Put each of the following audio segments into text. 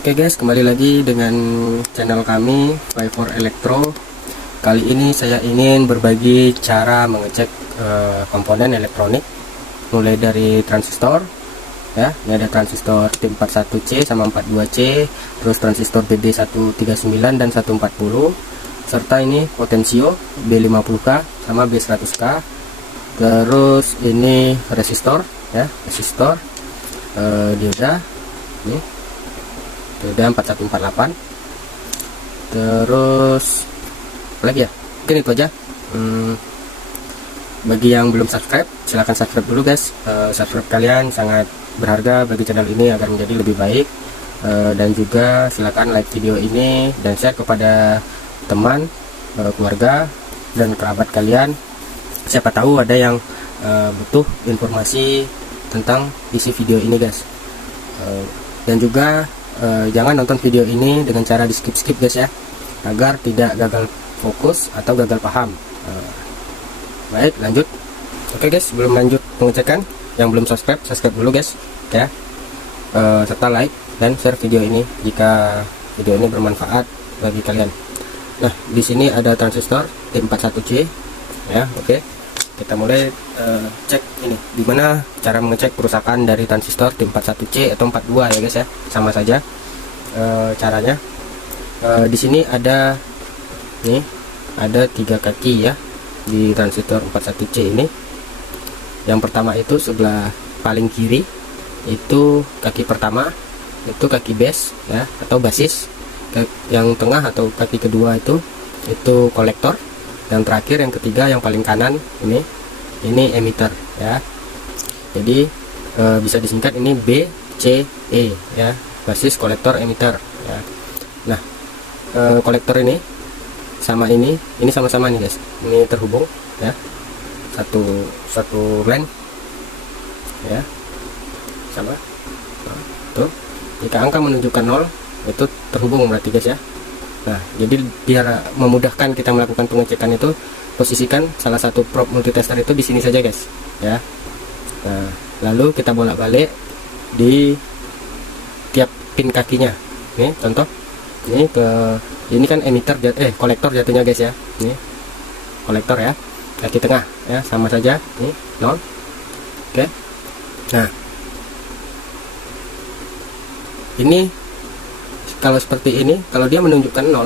Oke guys, kembali lagi dengan channel kami Y4 Elektro. Kali ini saya ingin berbagi cara mengecek komponen elektronik, mulai dari transistor ya. Ini ada transistor T41C sama 42C, terus transistor BB139 dan 140, serta ini potensio B50K sama B100K. Terus ini resistor ya, resistor dioda ini, dioda 4148. Terus apa lagi ya, mungkin itu aja. Bagi yang belum subscribe, silahkan subscribe dulu guys. Subscribe kalian sangat berharga bagi channel ini agar menjadi lebih baik. Dan juga silahkan like video ini dan share kepada teman, keluarga dan kerabat kalian. Siapa tahu ada yang butuh informasi tentang isi video ini guys. Dan juga jangan nonton video ini dengan cara di skip guys ya, agar tidak gagal fokus atau gagal paham. Baik, lanjut. Oke guys, sebelum lanjut pengecekan, yang belum subscribe dulu guys ya. Serta like dan share video ini jika video ini bermanfaat bagi kalian. Nah, di sini ada transistor T41C ya. Oke, kita mulai cek ini gimana cara mengecek kerusakan dari transistor T41C atau 42 ya guys ya. Sama saja caranya. Di sini ada nih, ada 3 kaki ya di transistor 41C ini. Yang pertama itu sebelah paling kiri, itu kaki pertama, itu kaki base ya atau basis. Yang tengah atau kaki kedua itu kolektor. Yang terakhir yang ketiga yang paling kanan ini emitter ya. Jadi bisa disingkat ini BCE ya, basis kolektor emitter ya. Nah, kolektor ini sama ini sama-sama nih guys, ini terhubung ya, satu line ya, sama. Nah, tuh jika angka menunjukkan 0 itu terhubung berarti guys ya. Nah, jadi biar memudahkan kita melakukan pengecekan itu, posisikan salah satu probe multitester itu di sini saja guys ya. Nah, lalu kita bolak-balik di tiap pin kakinya. Nih contoh, ini kan emitter kolektor jatuhnya guys ya. Ini kolektor ya, kaki tengah ya, sama saja ini 0. Oke. Nah, ini kalau seperti ini, kalau dia menunjukkan 0,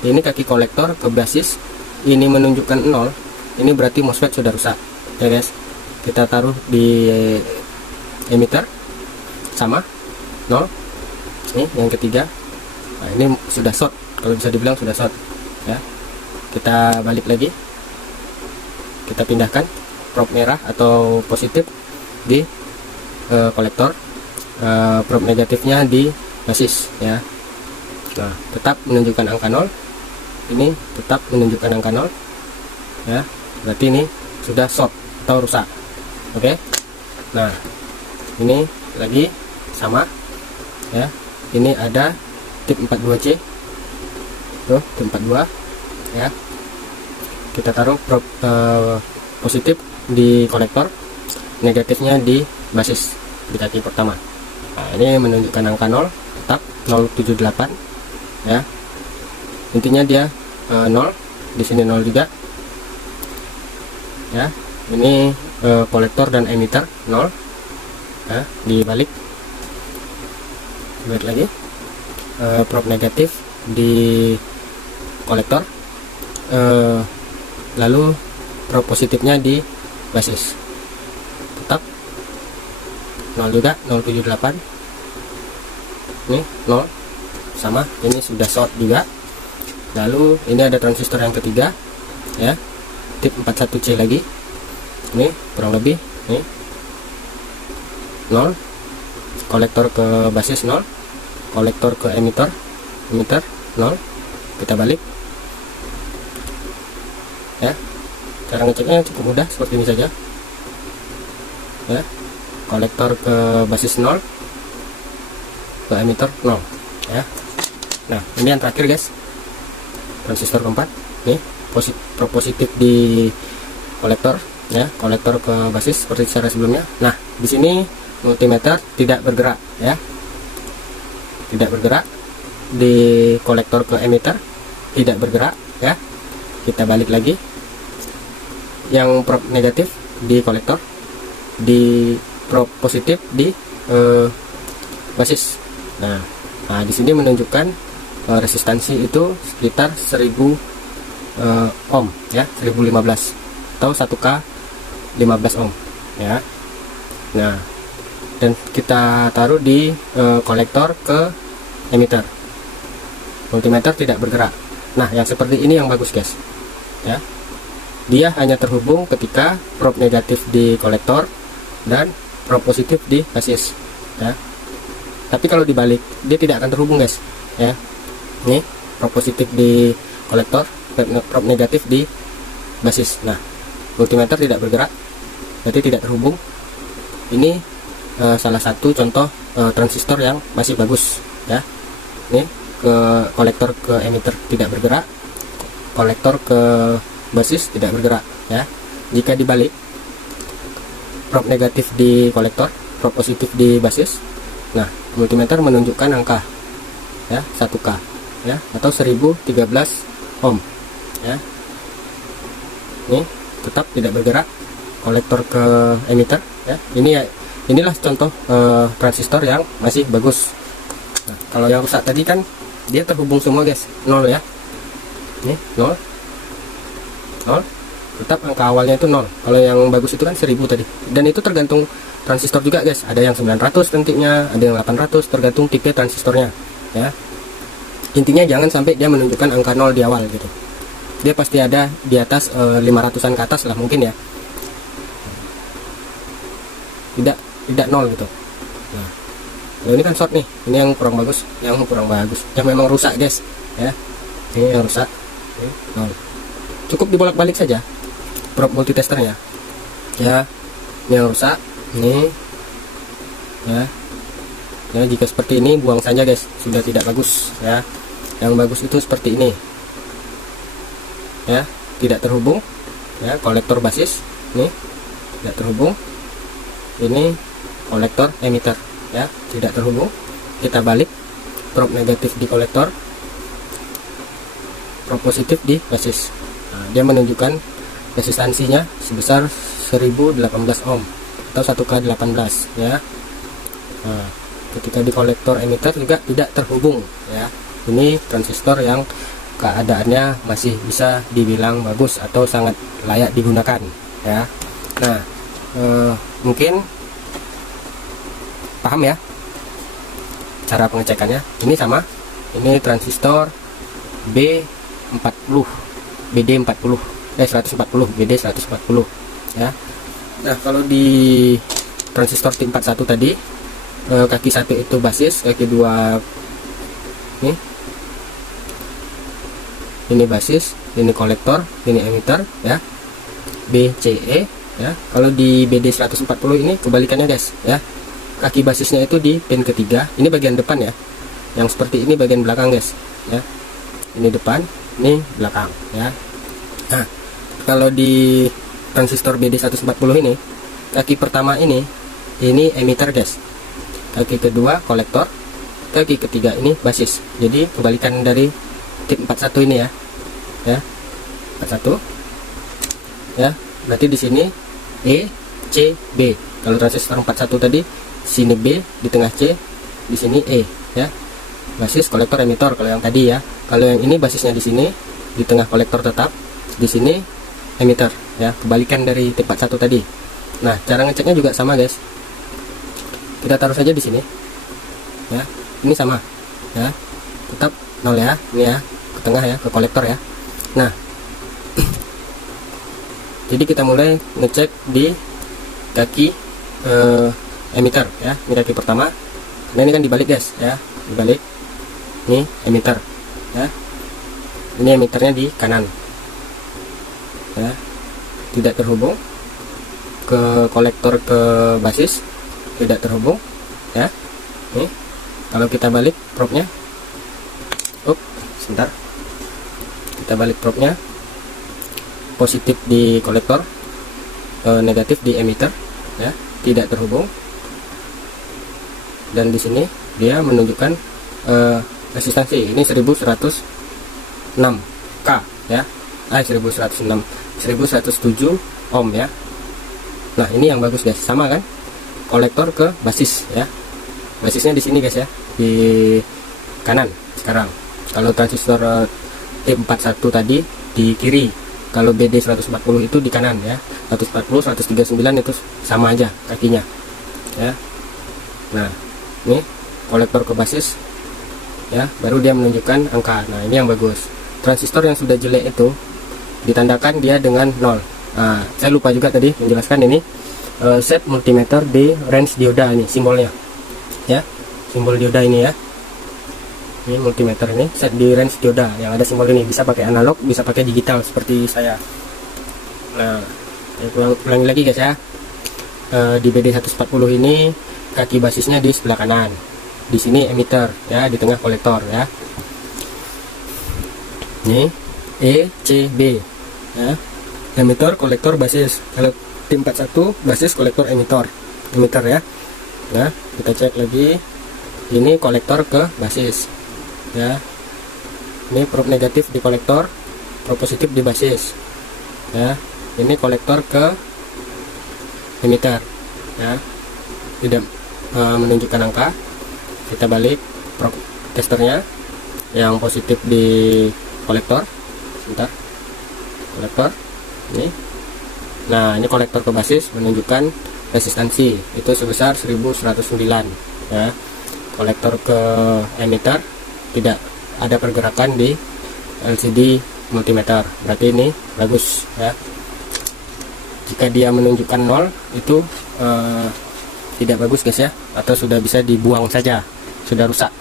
ini kaki kolektor ke basis, ini menunjukkan 0, ini berarti MOSFET sudah rusak ya guys. Kita taruh di emitter sama 0. Ini yang ketiga. Nah, ini sudah short, kalau bisa dibilang sudah short ya. Kita balik lagi, kita pindahkan probe merah atau positif di kolektor, probe negatifnya di basis ya. Nah, tetap menunjukkan angka 0, ini tetap menunjukkan angka 0 ya, berarti ini sudah short atau rusak. Oke. Nah, ini lagi sama ya, ini ada tip 42C tuh, tip 42 ya. Kita taruh probe positif di kolektor, negatifnya di basis di kaki pertama. Nah, ini menunjukkan angka 0, tetap 078 ya. Intinya dia 0, di sini 0 juga ya. Ini kolektor dan emitter 0 ya, dibalik lagi. Probe negatif di kolektor, lalu probe positifnya di basis, tetap 0 juga, 078. Ini 0 sama, ini sudah short juga. Lalu ini ada transistor yang ketiga ya, tip 41C lagi, ini kurang lebih ini 0, kolektor ke basis 0, kolektor ke emitter 0. Kita balik ya. Cara ngeceknya cukup mudah, seperti ini saja ya. Kolektor ke basis 0, ke emitter 0 ya. Nah, ini yang terakhir guys, transistor keempat nih, positif di kolektor ya, kolektor ke basis seperti cara sebelumnya. Nah, di sini multimeter tidak bergerak ya. tidak bergerak, di kolektor ke emitter tidak bergerak ya. Kita balik lagi, yang probe negatif di kolektor, di probe positif di basis. Nah, di sini menunjukkan resistansi itu sekitar 1000 ohm ya, 1015 atau 1K 15 ohm ya. Nah, dan kita taruh di kolektor ke emitter. Multimeter tidak bergerak. Nah, yang seperti ini yang bagus guys ya. Dia hanya terhubung ketika probe negatif di kolektor dan probe positif di basis ya. Tapi kalau dibalik dia tidak akan terhubung guys ya. Ini probe positif di kolektor, probe negatif di basis. Nah, multimeter tidak bergerak, berarti tidak terhubung. Ini salah satu contoh transistor yang masih bagus ya. Ini ke kolektor ke emitter tidak bergerak, kolektor ke basis tidak bergerak ya. Jika dibalik, probe negatif di kolektor, probe positif di basis, nah multimeter menunjukkan angka ya, 1K ya, atau 1013 ohm ya. Ini tetap tidak bergerak, kolektor ke emitter ya. Inilah contoh transistor yang masih bagus. Nah, kalau yang rusak tadi kan dia terhubung semua guys, 0 ya. Ini 0 tetap angka awalnya itu 0. Kalau yang bagus itu kan 1000 tadi, dan itu tergantung transistor juga guys. Ada yang 900 nantinya, ada yang 800, tergantung tipe transistornya ya. Intinya jangan sampai dia menunjukkan angka 0 di awal gitu. Dia pasti ada di atas 500-an ke atas lah mungkin ya, tidak 0 gitu. Nah, ini kan short nih, ini yang kurang bagus, yang memang rusak guys ya. Ini yang rusak, ini 0. Cukup dibolak-balik saja probe multitesternya ya. Ini yang rusak, ini ya. Ya, jika seperti ini buang saja guys, sudah tidak bagus ya. Yang bagus itu seperti ini ya, tidak terhubung ya, kolektor basis ini tidak terhubung, ini kolektor emitter ya, tidak terhubung. Kita balik, probe negatif di kolektor, probe positif di basis. Nah, dia menunjukkan resistansinya sebesar 1018 ohm atau 1K18 ya. Nah, ketika di kolektor emitter juga tidak terhubung ya. Ini transistor yang keadaannya masih bisa dibilang bagus atau sangat layak digunakan ya. Nah, mungkin paham ya cara pengecekannya. Ini sama, ini transistor B40 BD40 140 BD140 ya. Nah, kalau di transistor T41 tadi, kaki satu itu basis, kaki dua ini basis, ini kolektor, ini emitter ya, BCE ya. Kalau di BD140 ini kebalikannya guys ya. Kaki basisnya itu di pin ketiga, ini bagian depan ya. Yang seperti ini bagian belakang guys ya. Ini depan, ini belakang ya. Nah, kalau di transistor BD140 ini, kaki pertama ini emitter guys, kaki kedua kolektor, kaki ketiga ini basis. Jadi kebalikan dari tip 41 ini ya. Ya. 41. Ya, berarti di sini E, C, B. Kalau transistor 41 tadi sini B, di tengah C, di sini E ya. Basis, kolektor, emitter kalau yang tadi ya. Kalau yang ini basisnya di sini, di tengah kolektor tetap, di sini emitter ya, kebalikan dari tip 41 tadi. Nah, cara ngeceknya juga sama guys. Kita taruh saja di sini. Ya. Ini sama. Ya. Tetap 0 ya. Ini ya, ke tengah ya, ke kolektor ya. Nah, jadi kita mulai ngecek di kaki emitter ya. Ini kaki pertama. Nah, ini kan dibalik guys ya, dibalik. Ini emitter ya. Ini emitternya di kanan ya, tidak terhubung. Ke kolektor ke basis tidak terhubung ya. Nih, kalau kita balik probe-nya, sebentar, kita balik probe-nya, positif di kolektor, negatif di emitter ya, tidak terhubung. Dan di sini dia menunjukkan resistansi. Ini 1106K ya, 1107 ohm ya. Nah ini yang bagus guys, sama kan, kolektor ke basis ya. Basisnya di sini guys ya, di kanan sekarang. Kalau transistor T41 tadi di kiri, kalau BD 140 itu di kanan ya. 140 139 itu sama aja kakinya ya. Nah ini kolektor ke basis ya, baru dia menunjukkan angka. Nah ini yang bagus. Transistor yang sudah jelek itu ditandakan dia dengan 0. Nah saya lupa juga tadi menjelaskan ini set multimeter di range dioda, ini simbolnya ya, simbol dioda ini ya. Ini multimeter ini set di range dioda yang ada simbol ini, bisa pakai analog, bisa pakai digital seperti saya. Nah ulangi lagi guys ya, di BD 140 ini kaki basisnya di sebelah kanan, di sini emitter ya, di tengah kolektor ya. Ini ECB ya, emitter, kolektor, basis. Kalau T41 basis, kolektor, emitter ya. Nah kita cek lagi, ini kolektor ke basis ya. Ini probe negatif di kolektor, probe positif di basis ya. Ini kolektor ke emitter ya, tidak menunjukkan angka. Kita balik probe testernya, yang positif di kolektor, sebentar, kolektor ini. Nah ini kolektor ke basis menunjukkan resistansi itu sebesar 1109 ya. Kolektor ke emitter tidak ada pergerakan di LCD multimeter, berarti ini bagus ya. Jika dia menunjukkan 0 itu tidak bagus guys ya, atau sudah bisa dibuang saja, sudah rusak.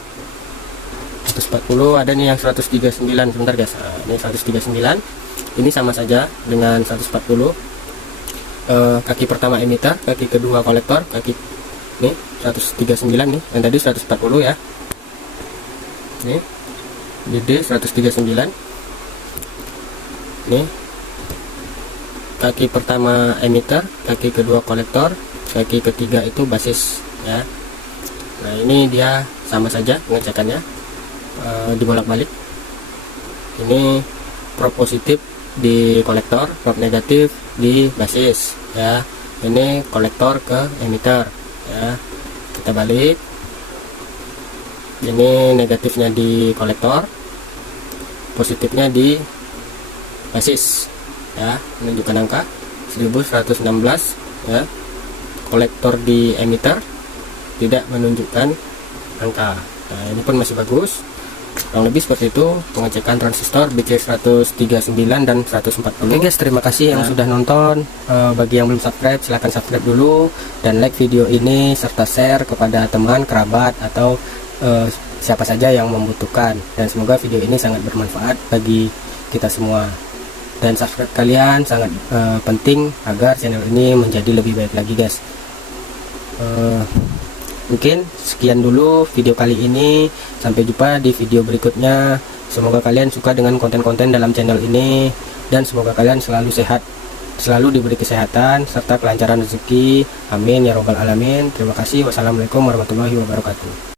140 ada nih yang 139, sebentar guys. Nah, ini 139, ini sama saja dengan 140. Kaki pertama emitter, kaki kedua kolektor, kaki ini 139 nih, yang tadi 140 ya. Ini BD 139. Nih kaki pertama emitter, kaki kedua kolektor, kaki ketiga itu basis ya. Nah ini dia sama saja pengecekannya, dibolak-balik. Ini probe positif di kolektor, probe negatif di basis ya. Ini kolektor ke emitter ya. Kita balik, ini negatifnya di kolektor, positifnya di basis ya, menunjukkan angka 1116 ya. Kolektor di emitter tidak menunjukkan angka. Nah ini pun masih bagus. Kurang lebih seperti itu pengecekan transistor BC139 dan 140. Oke guys, terima kasih yang sudah nonton. Bagi yang belum subscribe, silahkan subscribe dulu dan like video ini, serta share kepada teman, kerabat, atau siapa saja yang membutuhkan. Dan semoga video ini sangat bermanfaat bagi kita semua. Dan subscribe kalian sangat penting agar channel ini menjadi lebih baik lagi guys. Mungkin sekian dulu video kali ini, sampai jumpa di video berikutnya. Semoga kalian suka dengan konten-konten dalam channel ini, dan semoga kalian selalu sehat, selalu diberi kesehatan serta kelancaran rezeki, amin ya robbal alamin. Terima kasih. Wassalamualaikum warahmatullahi wabarakatuh.